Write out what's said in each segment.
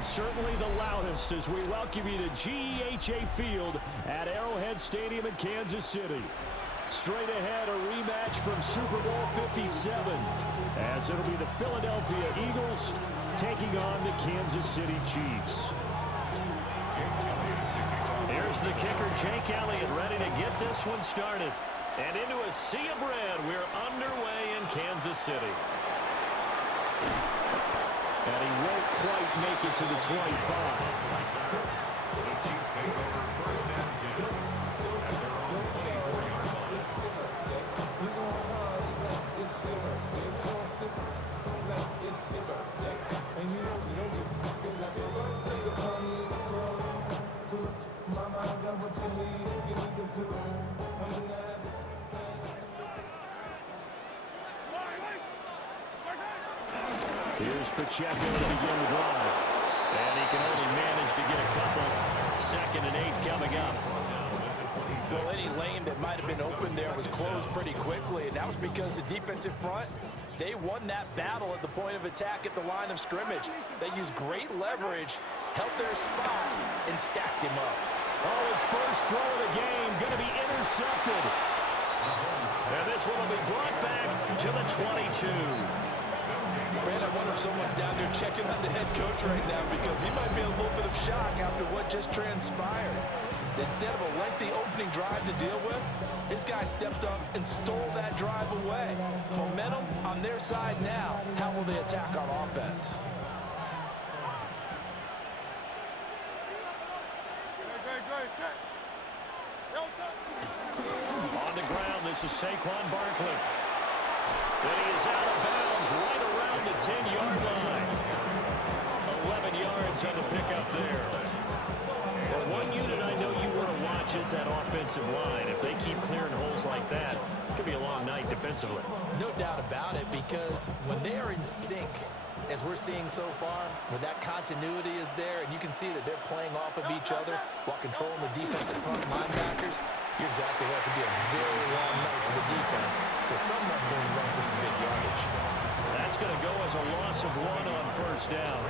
and certainly the loudest as we welcome you to GEHA Field at Arrowhead Stadium in Kansas City. Straight ahead, a rematch from Super Bowl 57, as it'll be the Philadelphia Eagles taking on the Kansas City Chiefs. Here's the kicker, Jake Elliott, ready to get this one started. And into a sea of red, we're underway in Kansas City. And he won't quite make it to the 25. The Chiefs take over first and 10 at their own 24-yard line. Here's Pacheco to begin the drive. And he can only manage to get a couple. 2nd and 8 coming up. Well, any lane that might have been open there was closed pretty quickly, and that was because the defensive front, they won that battle at the point of attack at the line of scrimmage. They used great leverage, held their spot, and stacked him up. Oh, his first throw of the game going to be intercepted. And this one will be brought back to the 22. Brad, I wonder if someone's down there checking on the head coach right now because he might be in a little bit of shock after what just transpired. Instead of a lengthy opening drive to deal with, his guy stepped up and stole that drive away. Momentum on their side now. How will they attack on offense? On the ground, this is Saquon Barkley. And he is out of bounds right around the 10-yard line. 11 yards on the pickup there. Well, one unit I know you want to watch is that offensive line. If they keep clearing holes like that, it could be a long night defensively. No doubt about it, because when they are in sync, as we're seeing so far, when that continuity is there, and you can see that they're playing off of each other while controlling the defensive front linebackers, you're exactly right. It could be a very long night for the defense because someone's going to run for some big yardage. That's going to go as a loss of 1 on first down.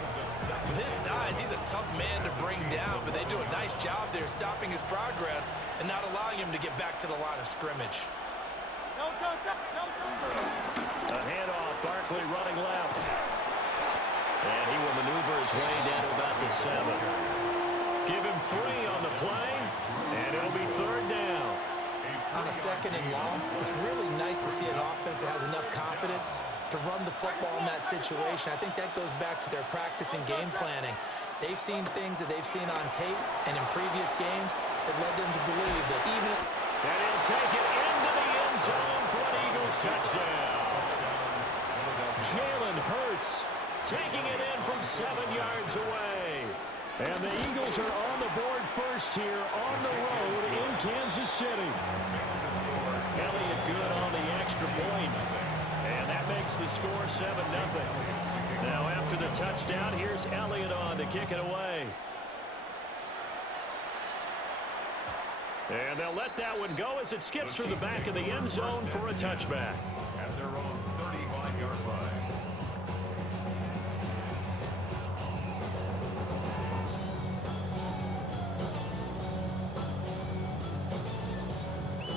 With his size, he's a tough man to bring down, but they do a nice job there stopping his progress and not allowing him to get back to the line of scrimmage. A handoff, Barkley running left. And he will maneuver his way down to about the 7. Give him 3 on the play, and it'll be 3rd down. On a 2nd and long, it's really nice to see an offense that has enough confidence to run the football in that situation. I think that goes back to their practice and game planning. They've seen things that they've seen on tape and in previous games that led them to believe that even... And he'll take it into the end zone for an Eagles touchdown. Jalen Hurts taking it in from 7 yards away. And the Eagles are on the board first here on the road in Kansas City. Elliott good on the extra point. And that makes the score 7-0. Now after the touchdown, here's Elliott on to kick it away. And they'll let that one go as it skips through the back of the end zone for a touchback. At their own 35-yard line.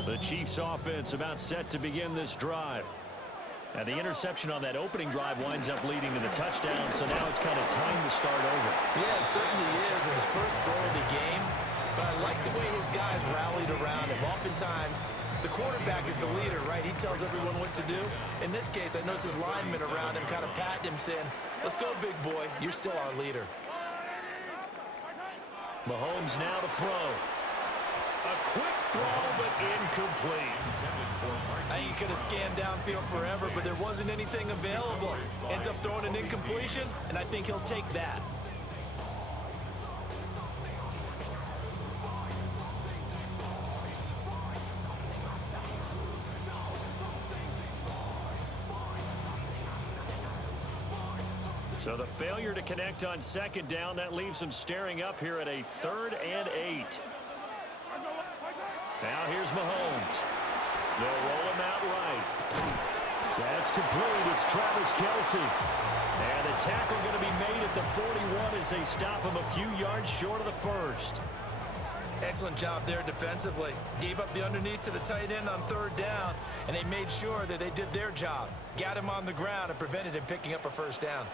The Chiefs offense about set to begin this drive. And the interception on that opening drive winds up leading to the touchdown, so now it's kind of time to start over. Yeah, it certainly is in his first throw of the game. But I like the way his guys rallied around him. Oftentimes, the quarterback is the leader, right? He tells everyone what to do. In this case, I noticed his linemen around him kind of patting him, saying, "Let's go, big boy. You're still our leader." Mahomes now to throw. A quick throw, but incomplete. I think he could have scanned downfield forever, but there wasn't anything available. Ends up throwing an incompletion, and I think he'll take that. So the failure to connect on 2nd down, that leaves them staring up here at a 3rd and 8. Now here's Mahomes. They'll roll him out right. That's complete. It's Travis Kelce. And the tackle going to be made at the 41 as they stop him a few yards short of the first. Excellent job there defensively. Gave up the underneath to the tight end on third down, and they made sure that they did their job. Got him on the ground and prevented him picking up a first down.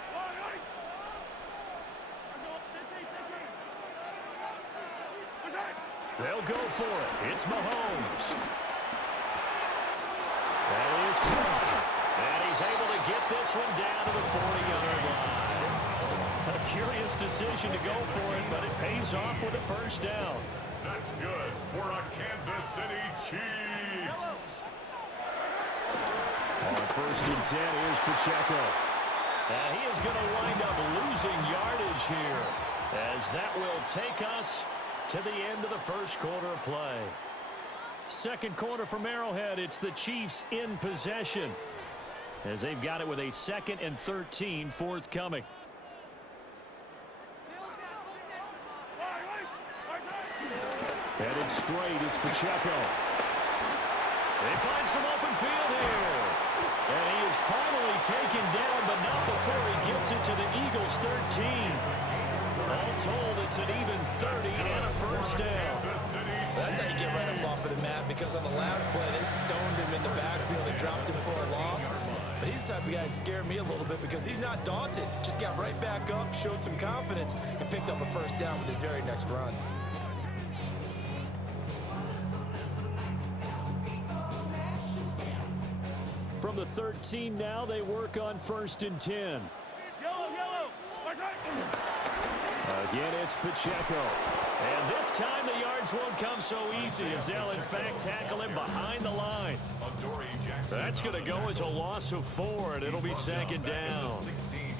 They'll go for it. It's Mahomes. That is caught. And he's able to get this one down to the 40-yard line. A curious decision to go for it, but it pays off with a first down. That's good for a Kansas City Chiefs. On first and 10, here's Pacheco. And he is going to wind up losing yardage here, as that will take us to the end of the first quarter of play. Second quarter from Arrowhead, it's the Chiefs in possession, as they've got it with a 2nd and 13 forthcoming. Headed straight, it's Pacheco. They find some open field here. And he is finally taken down, but not before he gets it to the Eagles' 13. All told, it's an even 30 and a first down. That's how you get right up off of the mat, because on the last play, they stoned him in the backfield and dropped him for a loss. But he's the type of guy that scared me a little bit because he's not daunted. Just got right back up, showed some confidence, and picked up a first down with his very next run. From the 13 now, they work on first and 10. Again, it's Pacheco. And this time the yards won't come so easy, as they'll in fact tackle him behind the line. That's going to go as a loss of 4, and it'll be 2nd down.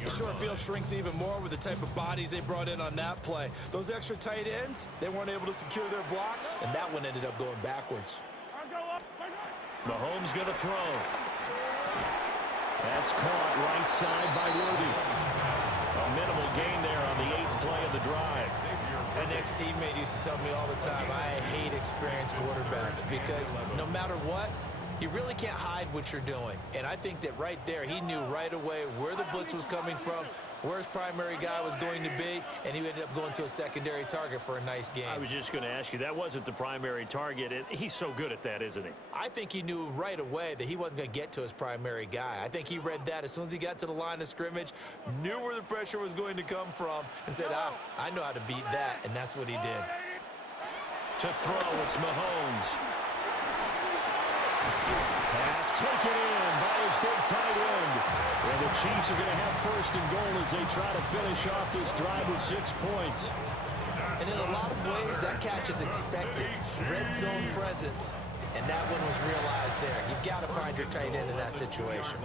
The short field shrinks even more with the type of bodies they brought in on that play. Those extra tight ends, they weren't able to secure their blocks, and that one ended up going backwards. Mahomes going to throw. That's caught right side by Worthy. A minimal gain there on the 8th play of the drive. An ex-teammate used to tell me all the time, I hate experienced quarterbacks because no matter what, you really can't hide what you're doing. And I think that right there, he knew right away where the blitz was coming from, where his primary guy was going to be, and he ended up going to a secondary target for a nice game. I was just going to ask you, that wasn't the primary target. He's so good at that, isn't he? I think he knew right away that he wasn't going to get to his primary guy. I think he read that as soon as he got to the line of scrimmage, knew where the pressure was going to come from, and said, I know how to beat that, and that's what he did. To throw, it's Mahomes. Pass taken in by his big tight end. And the Chiefs are going to have first and goal as they try to finish off this drive with 6 points. And in a lot of ways, that catch is expected. Red zone presence. And that one was realized there. You've got to find your tight end in that situation.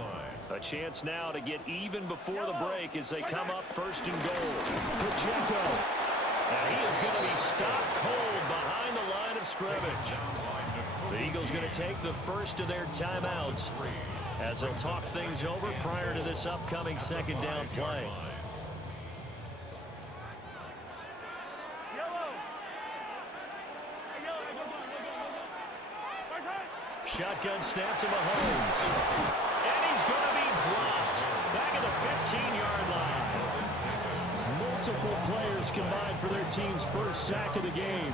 A chance now to get even before the break as they come up first and goal. Pacheco. And he is going to be stopped cold behind the line of scrimmage. The Eagles going to take the first of their timeouts as they'll talk things over prior to this upcoming 2nd down play. Shotgun snap to Mahomes. And he's going to be dropped back at the 15-yard line. Multiple players combined for their team's first sack of the game.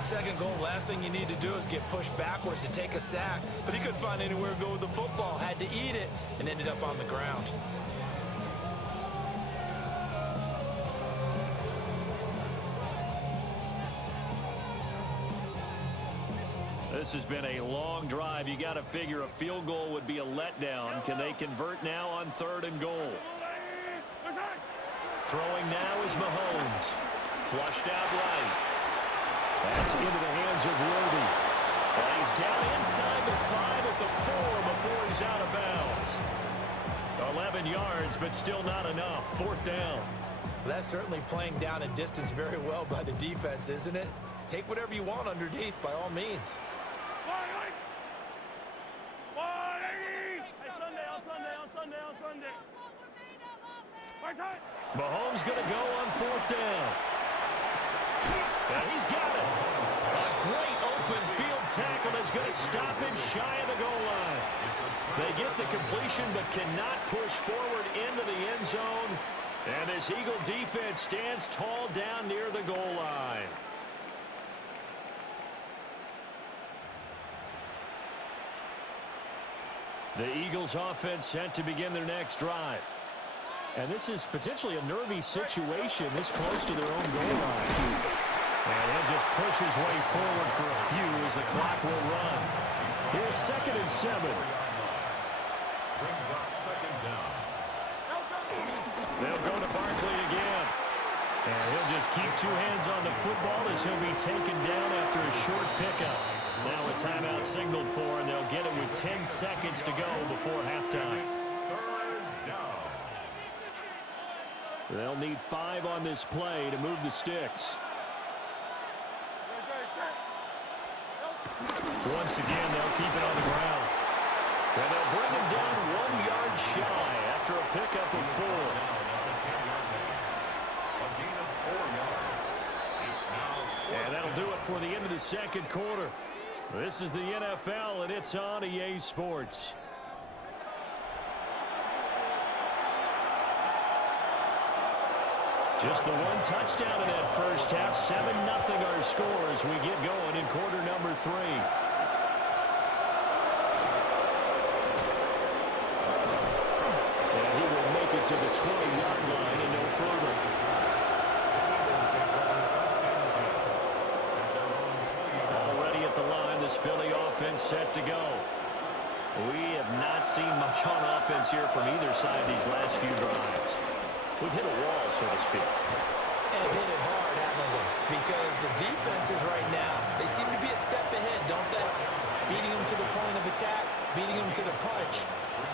Second goal, last thing you need to do is get pushed backwards to take a sack. But he couldn't find anywhere to go with the football, had to eat it, and ended up on the ground. This has been a long drive. You got to figure a field goal would be a letdown. Can they convert now on 3rd and goal? Throwing now is Mahomes. Flushed out right. That's into the hands of Worthy. And he's down inside the 5 at the 4 before he's out of bounds. 11 yards, but still not enough. 4th down. That's certainly playing down and distance very well by the defense, isn't it? Take whatever you want underneath, by all means. Mahomes going to go on 4th down. And he's got it. A great open field tackle is going to stop him shy of the goal line. They get the completion but cannot push forward into the end zone. And this Eagle defense stands tall down near the goal line. The Eagles offense set to begin their next drive. And this is potentially a nervy situation this close to their own goal line. And he'll just push his way forward for a few as the clock will run. Here's 2nd and 7. Brings up 2nd down. They'll go to Barkley again. And he'll just keep two hands on the football as he'll be taken down after a short pickup. Now a timeout signaled for, and they'll get it with 10 seconds to go before halftime. 3rd down. They'll need 5 on this play to move the sticks. Once again, they'll keep it on the ground. And they'll bring him down 1 yard shy after a pickup of 4. And that'll do it for the end of the second quarter. This is the NFL, and it's on EA Sports. Just the one touchdown in that first half. 7-0 our score as we get going in quarter number 3. And he will make it to the 20-yard line and no further. Already at the line, this Philly offense set to go. We have not seen much on offense here from either side these last few drives. We've hit a wall, so to speak. And hit it hard, haven't we? Because the defenses right now, they seem to be a step ahead, don't they? Beating them to the point of attack, beating them to the punch.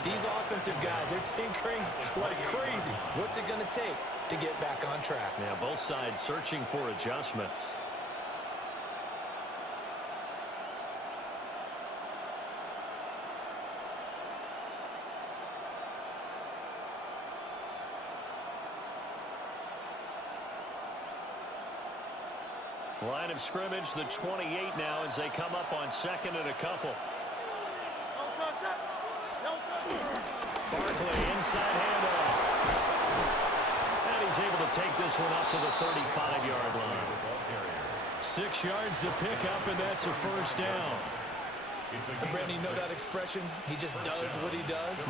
These offensive guys, they're tinkering like crazy. What's it going to take to get back on track? Yeah, both sides searching for adjustments. Line of scrimmage, the 28 now as they come up on 2nd and a couple. Barkley, inside handoff. And he's able to take this one up to the 35-yard line. 6 yards the pickup, and that's a first down. Brandon, you know that expression? He just does what he does.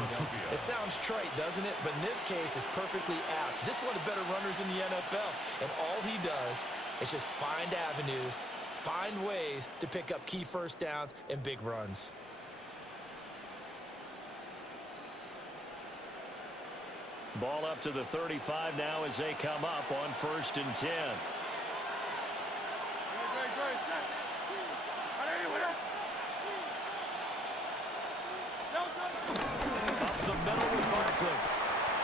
It sounds trite, doesn't it? But in this case, it's perfectly apt. This is one of the better runners in the NFL. And all he does is just find avenues, find ways to pick up key first downs and big runs. Ball up to the 35 now as they come up on 1st and 10. Up the middle with Barkley.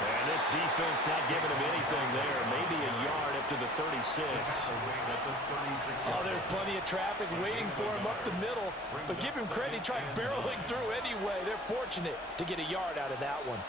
And this defense not giving him anything there. Maybe a yard up to the 36. Oh, there's plenty of traffic waiting for him up the middle. But give him credit, he tried barreling through anyway. They're fortunate to get a yard out of that one.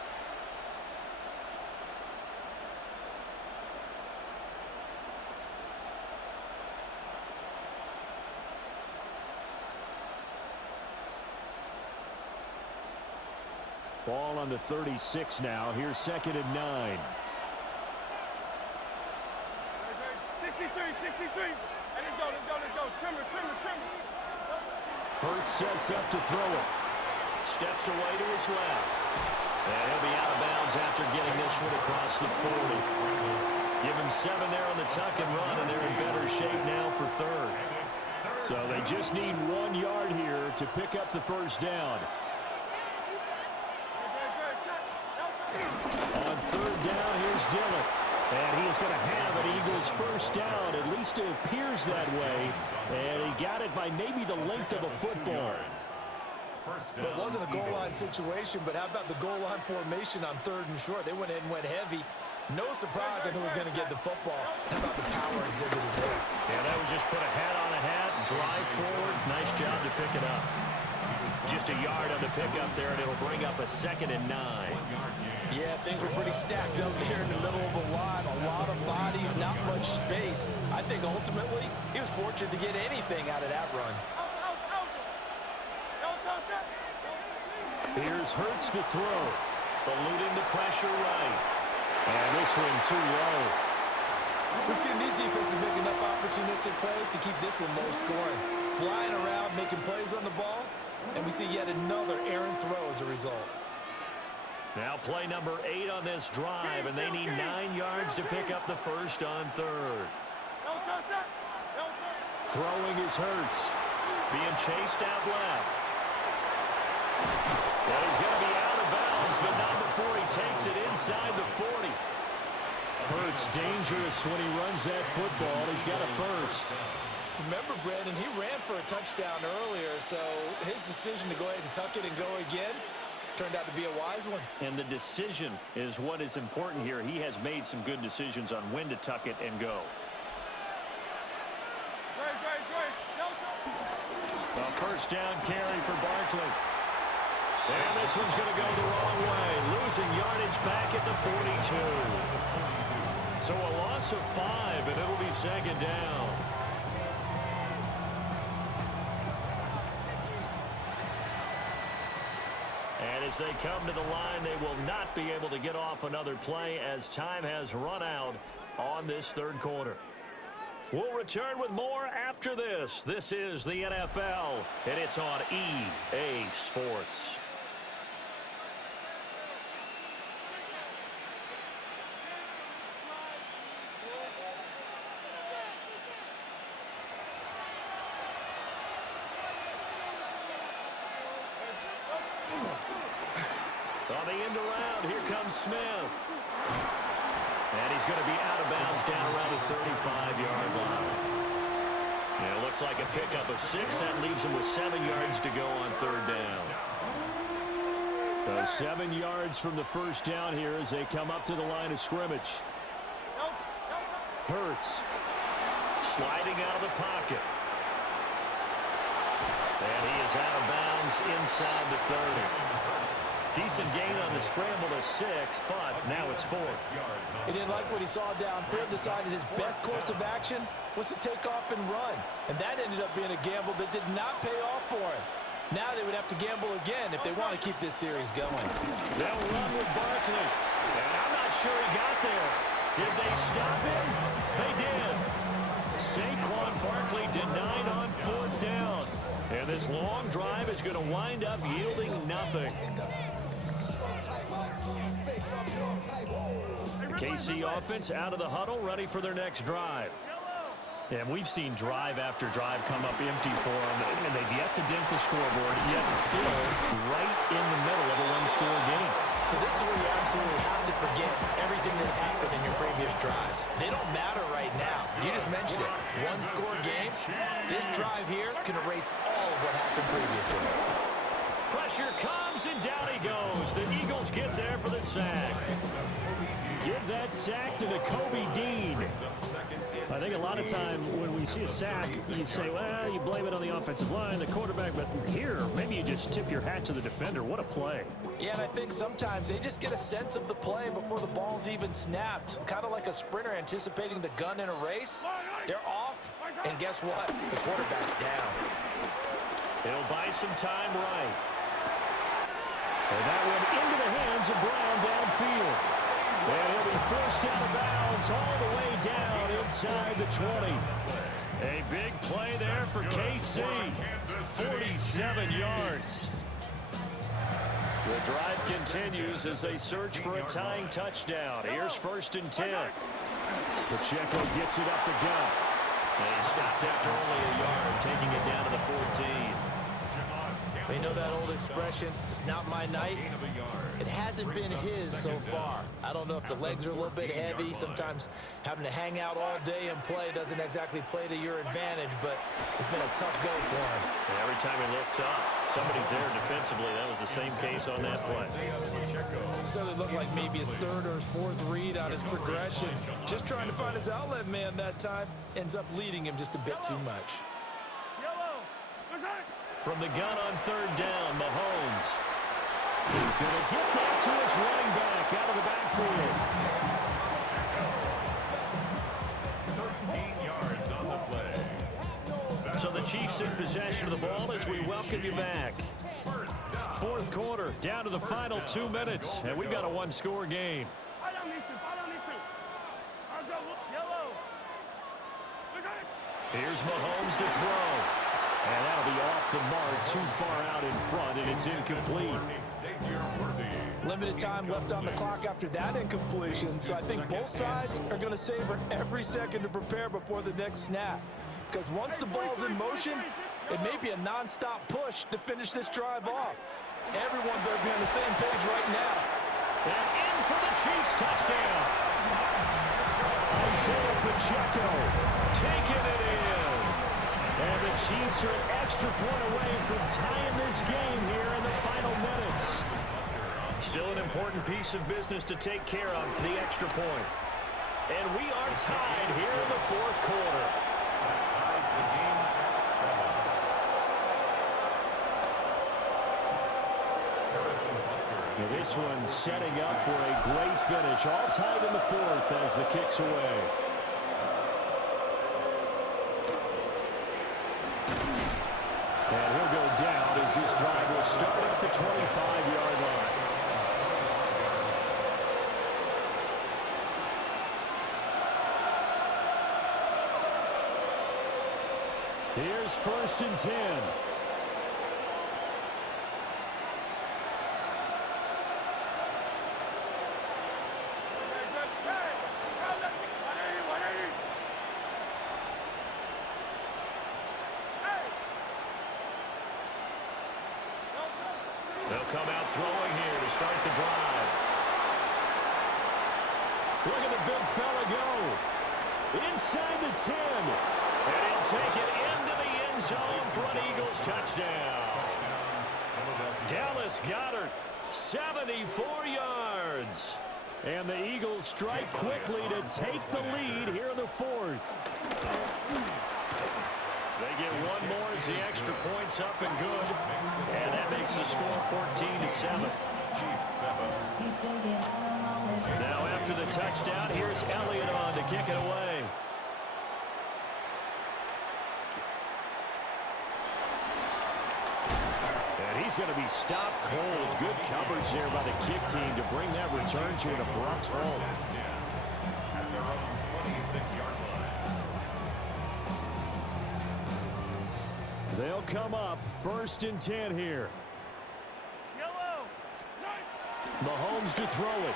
Ball on the 36 now. Here's 2nd and 9. 63. Let's go. Trimmer. Hurts sets up to throw it. Steps away to his left. And he'll be out of bounds after getting this one across the 40. Give him 7 there on the tuck and run, and they're in better shape now for 3rd. So they just need 1 yard here to pick up the first down. On 3rd down, here's Dillon. And he is going to have an Eagles first down. At least it appears that way. And he got it by maybe the length of a football. But it wasn't a goal line situation, but how about the goal line formation on 3rd and short? They went in and went heavy. No surprise on who was going to get the football. How about the power exhibited there? Yeah, that was just put a hat on a hat, drive forward. Nice job to pick it up. Just a yard on the pickup there, and it'll bring up a 2nd and 9. Yeah, things were pretty stacked up there in the middle of the line. A lot of bodies, not much space. I think ultimately he was fortunate to get anything out of that run. Here's Hurts to throw. Eluding the pressure right. And this one too low. We've seen these defenses make enough opportunistic plays to keep this one low scoring. Flying around, making plays on the ball, and we see yet another errant throw as a result. Now play number 8 on this drive, and they need 9 yards to pick up the first on third. Throwing is Hurts. Being chased out left. Well, he's going to be out of bounds, but not before he takes it inside the 40. Hurts dangerous when he runs that football. He's got a first. Remember, Brandon, he ran for a touchdown earlier, so his decision to go ahead and tuck it and go again turned out to be a wise one. And the decision is what is important here. He has made some good decisions on when to tuck it and go. A first down carry for Barkley. And this one's going to go the wrong way. Losing yardage back at the 42. So a loss of 5, and it'll be second down. And as they come to the line, they will not be able to get off another play as time has run out on this third quarter. We'll return with more after this. This is the NFL, and it's on EA Sports. On the end around, here comes Smith. And he's going to be out of bounds down around the 35-yard line. And it looks like a pickup of 6. That leaves him with 7 yards to go on third down. So 7 yards from the first down here as they come up to the line of scrimmage. Hurts sliding out of the pocket. And he is out of bounds inside the 30. Decent gain on the scramble to 6, but now it's 4th. He didn't like what he saw downfield, decided his best course of action was to take off and run. And that ended up being a gamble that did not pay off for him. Now they would have to gamble again if they want to keep this series going. They'll run with Barkley. And I'm not sure he got there. Did they stop him? They did. Saquon Barkley denied on 4th down. And this long drive is going to wind up yielding nothing. KC offense out of the huddle, ready for their next drive. And we've seen drive after drive come up empty for them, and they've yet to dent the scoreboard, yet still right in the middle of a one-score game. So this is where you absolutely have to forget everything that's happened in your previous drives. They don't matter right now. You just mentioned it. One-score game. This drive here can erase all of what happened previously. Pressure comes, and down he goes. The Eagles get there for the sack. Give that sack to Nakobe Dean. I think a lot of time when we see a sack, you say, well, you blame it on the offensive line, the quarterback, but here, maybe you just tip your hat to the defender. What a play. Yeah, and I think sometimes they just get a sense of the play before the ball's even snapped. Kind of like a sprinter anticipating the gun in a race. They're off, and guess what? The quarterback's down. It'll buy some time right. And that one into the hands of Brown downfield. And he'll be forced out of bounds all the way down inside the 20. A big play there for KC. 47 yards. The drive continues as they search for a tying touchdown. Here's 1st and 10. Pacheco gets it up the gut. And he stopped after only a yard, taking it down to the 14. We know that old expression, it's not my night. It hasn't been his so far. I don't know if the legs are a little bit heavy. Sometimes having to hang out all day and play doesn't exactly play to your advantage, but it's been a tough go for him. And every time he looks up, somebody's there defensively. That was the same case on that play. Certainly looked like maybe his 3rd or his 4th read on his progression. Just trying to find his outlet man that time. Ends up leading him just a bit too much. From the gun on 3rd down, Mahomes. He's going to get that to his running back out of the backfield. 13 yards on the play. So the Chiefs in possession of the ball as we welcome you back. Fourth quarter, down to the final 2 minutes, and we've got a one-score game. Here's Mahomes to throw. And that'll be off the mark, too far out in front, and it's incomplete. Limited time left on the clock after that incompletion, so I think both sides are going to savor every second to prepare before the next snap. Because once the ball's in motion, it may be a non-stop push to finish this drive off. Everyone better be on the same page right now. And in for the Chiefs touchdown. Isaiah Pacheco taking it in. And the Chiefs are an extra point away from tying this game here in the final minutes. Still an important piece of business to take care of, the extra point. And we are tied here in the fourth quarter. Ties the game at 7. Now this one setting up for a great finish. All tied in the fourth as the kick's away. And he'll go down as this drive will start at the 25-yard line. Here's 1st and 10. They'll come out throwing here to start the drive. Look at the big fella go. Inside the 10. And he'll take it into the end zone for an Eagles touchdown. Dallas Goedert, 74 yards. And the Eagles strike quickly to take the lead here in the fourth. They get one more as the extra point's up and good. And that makes the score 14-7. Now after the touchdown, here's Elliott on to kick it away. And he's going to be stopped cold. Good coverage there by the kick team to bring that return to an abrupt halt. At their own 26-yard line. They'll come up 1st and 10 here. Mahomes to throw it.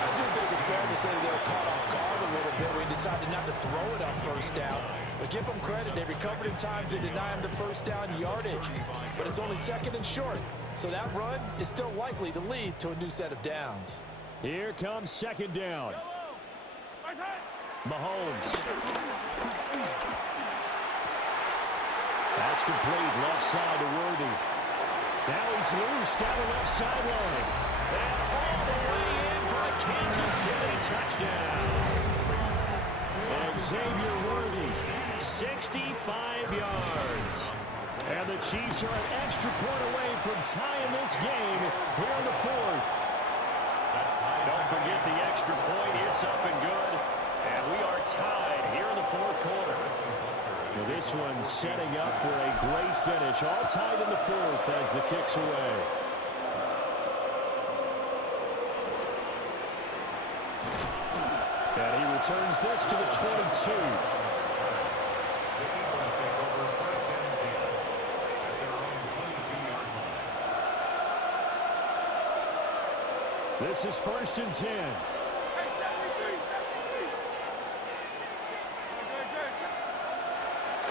I do think it's fair to say they were caught off guard a little bit when he decided not to throw it on 1st down. But give them credit, they recovered in time to deny him the 1st down yardage. But it's only 2nd and short, so that run is still likely to lead to a new set of downs. Here comes 2nd down. Mahomes. That's complete, left side to Worthy. Now he's loose down the left sideline. And all the way in for a Kansas City touchdown. And Xavier Worthy, 65 yards. And the Chiefs are an extra point away from tying this game here in the fourth. Don't forget the extra point. It's up and good. And we are tied here in the fourth quarter. Now this one setting up for a great finish. All tied in the fourth as the kick's away. And he returns this to the 22. This is 1st and 10.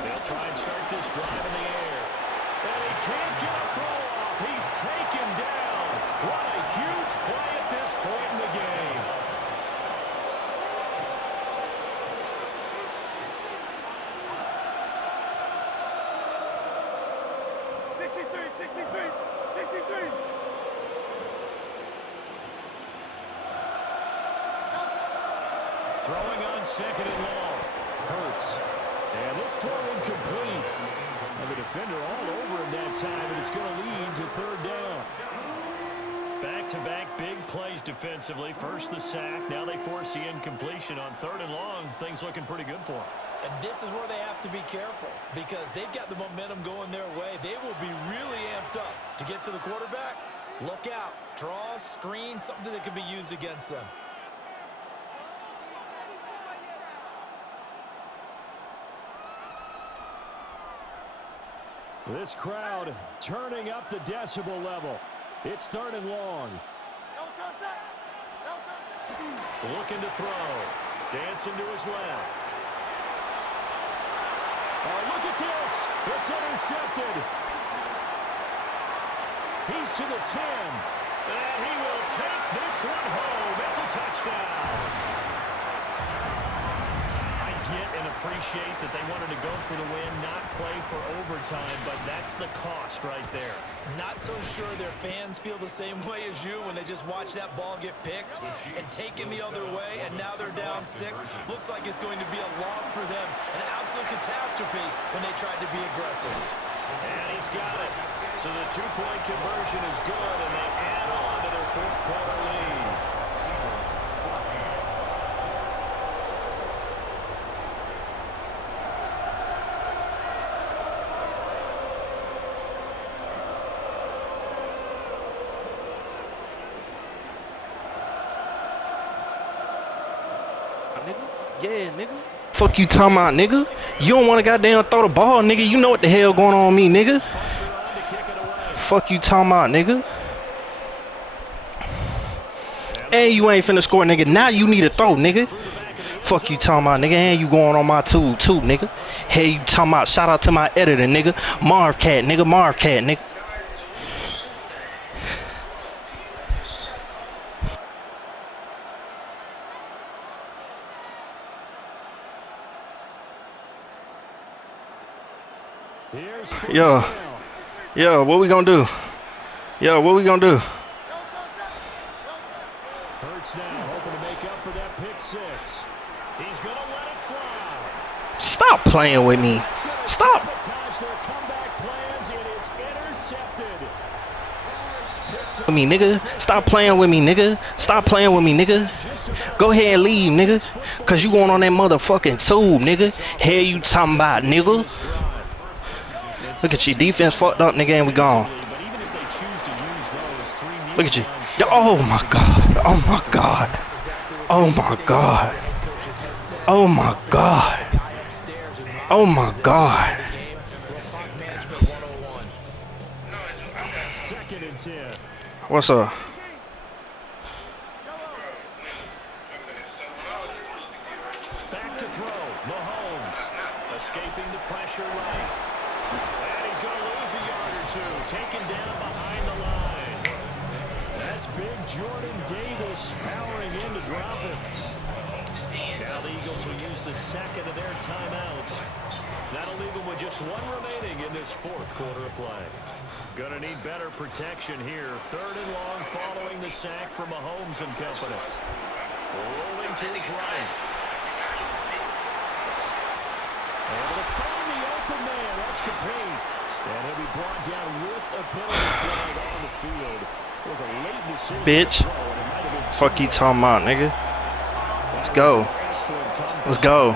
They'll try and start this drive in the air. And he can't get a throw off. He's taken down. What a huge play at this point in the game. Throwing on 2nd and long. Hurts. And this throw incomplete. And the defender all over him that time, and it's going to lead to 3rd down. Back Back-to-back big plays defensively. First the sack. Now they force the incompletion on 3rd and long. Things looking pretty good for them. And this is where they have to be careful because they've got the momentum going their way. They will be really amped up to get to the quarterback. Look out. Draw, screen, something that can be used against them. This crowd turning up the decibel level. It's 3rd and long. Looking to throw. Dancing to his left. Oh, look at this. It's intercepted. He's to the 10. And he will take this one home. It's a touchdown. I get and appreciate that they wanted to go for the win, not play for overtime, but that's the cost right there. Not so sure their fans feel the same way as you when they just watch that ball get picked and taken the other way, and now they're down 6. Looks like it's going to be a loss for them, an absolute catastrophe when they tried to be aggressive. And he's got it. So the 2-point conversion is good, and they add on to their 4th quarter lead. Yeah, nigga. Fuck you talking about, nigga. You don't want to goddamn throw the ball, nigga. You know what the hell going on with me, nigga. Fuck you talking about, nigga. And you ain't finna score, nigga. Now you need to throw, nigga. Fuck you talking about, nigga. And you going on my tool, too, nigga. Hey, you talking about, shout out to my editor, nigga. Marv Cat, nigga. Marv Cat, nigga. Yo, what we gonna do? Yo, what we gonna do? Hurts now, hoping to make up for that pick 6. He's gonna let it fly. Stop playing with me. Stop. Their comeback plans. It is intercepted. Me, nigga. Stop playing with me, nigga. Stop playing with me, nigga. Go ahead and leave, nigga. Cause you going on that motherfucking tube, nigga. Hell you talking about, nigga. Look at you, defense fucked up, nigga, and we gone. Look at you. Yo, oh my god. Oh my god. Oh my god. Oh my god. Oh my god. What's up? Back to throw. Mahomes escaping the pressure right. And he's going to lose a yard or 2. Taken down behind the line. That's big Jordan Davis powering in to drop him. Now the Eagles will use the 2nd of their timeouts. That'll leave them with just 1 remaining in this 4th quarter of play. Gonna need better protection here. 3rd and long following the sack from Mahomes and company. Rolling to his right. Able to find the open man. That's complete. And he'll be brought down with a penalty flag on the field. It was a late decision. Bitch. Fuck you talking about, nigga. Let's go. Let's go.